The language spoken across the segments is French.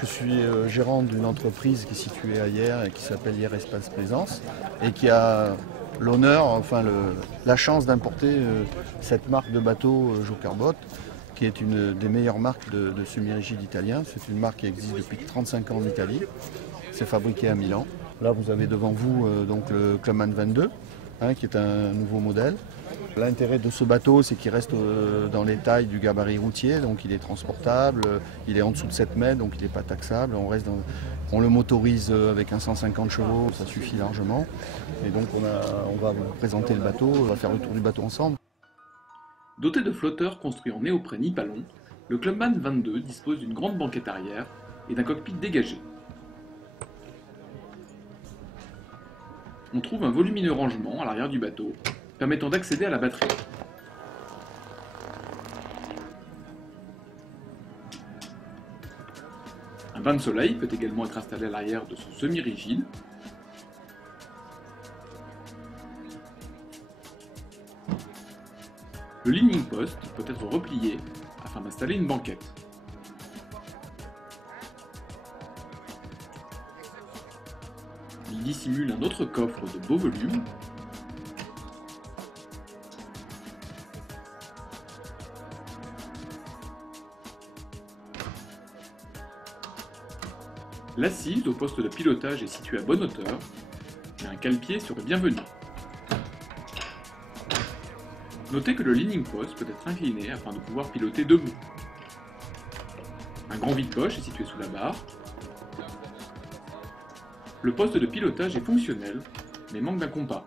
Je suis gérant d'une entreprise qui est située à Hyères et qui s'appelle Hyères Espace Plaisance et qui a l'honneur, enfin la chance d'importer cette marque de bateau Jokerbot, qui est une des meilleures marques de semi-rigide italien. C'est une marque qui existe depuis 35 ans en Italie. C'est fabriqué à Milan. Là, vous avez devant vous donc le Clubman 22, qui est un nouveau modèle. L'intérêt de ce bateau, c'est qu'il reste dans les tailles du gabarit routier, donc il est transportable, il est en dessous de 7 mètres, donc il n'est pas taxable. On le motorise avec un 150 chevaux, ça suffit largement. Et donc on va vous présenter le bateau, on va faire le tour du bateau ensemble. Doté de flotteurs construits en néoprène Hypalon, le Clubman 22 dispose d'une grande banquette arrière et d'un cockpit dégagé. On trouve un volumineux rangement à l'arrière du bateau, permettant d'accéder à la batterie. Un bain de soleil peut également être installé à l'arrière de son semi-rigide. Le leaning post peut être replié afin d'installer une banquette. Il dissimule un autre coffre de beau volume. L'assise au poste de pilotage est située à bonne hauteur, et un cale-pied serait bienvenu. Notez que le leaning post peut être incliné afin de pouvoir piloter debout. Un grand vide-poche est situé sous la barre. Le poste de pilotage est fonctionnel, mais manque d'un compas.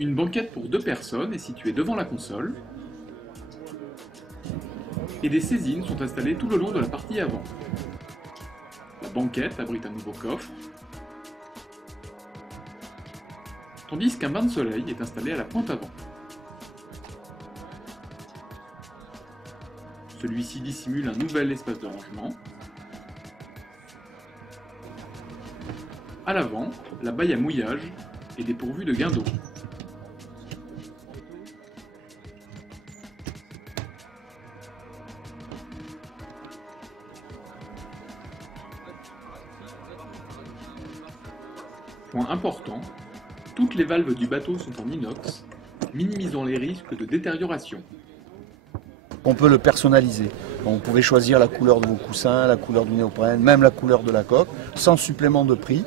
Une banquette pour 2 personnes est située devant la console et des saisines sont installées tout le long de la partie avant. La banquette abrite un nouveau coffre, tandis qu'un bain de soleil est installé à la pointe avant. Celui-ci dissimule un nouvel espace de rangement. À l'avant, la baille à mouillage est dépourvue de gain d'eau. Point important, toutes les valves du bateau sont en inox, minimisant les risques de détérioration. On peut le personnaliser. Vous pouvez choisir la couleur de vos coussins, la couleur du néoprène, même la couleur de la coque, sans supplément de prix.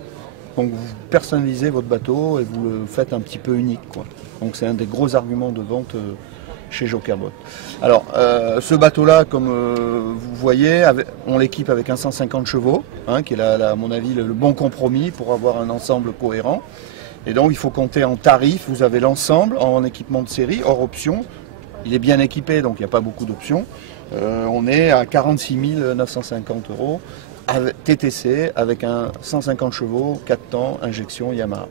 Donc vous personnalisez votre bateau et vous le faites un petit peu unique, quoi. Donc c'est un des gros arguments de vente chez Jokerbot. Alors ce bateau-là, comme vous voyez, on l'équipe avec un 150 chevaux, qui est à mon avis le bon compromis pour avoir un ensemble cohérent. Et donc il faut compter en tarif, vous avez l'ensemble en équipement de série, hors option. Il est bien équipé, donc il n'y a pas beaucoup d'options. On est à 46 950 € TTC avec un 150 chevaux, 4 temps, injection Yamaha.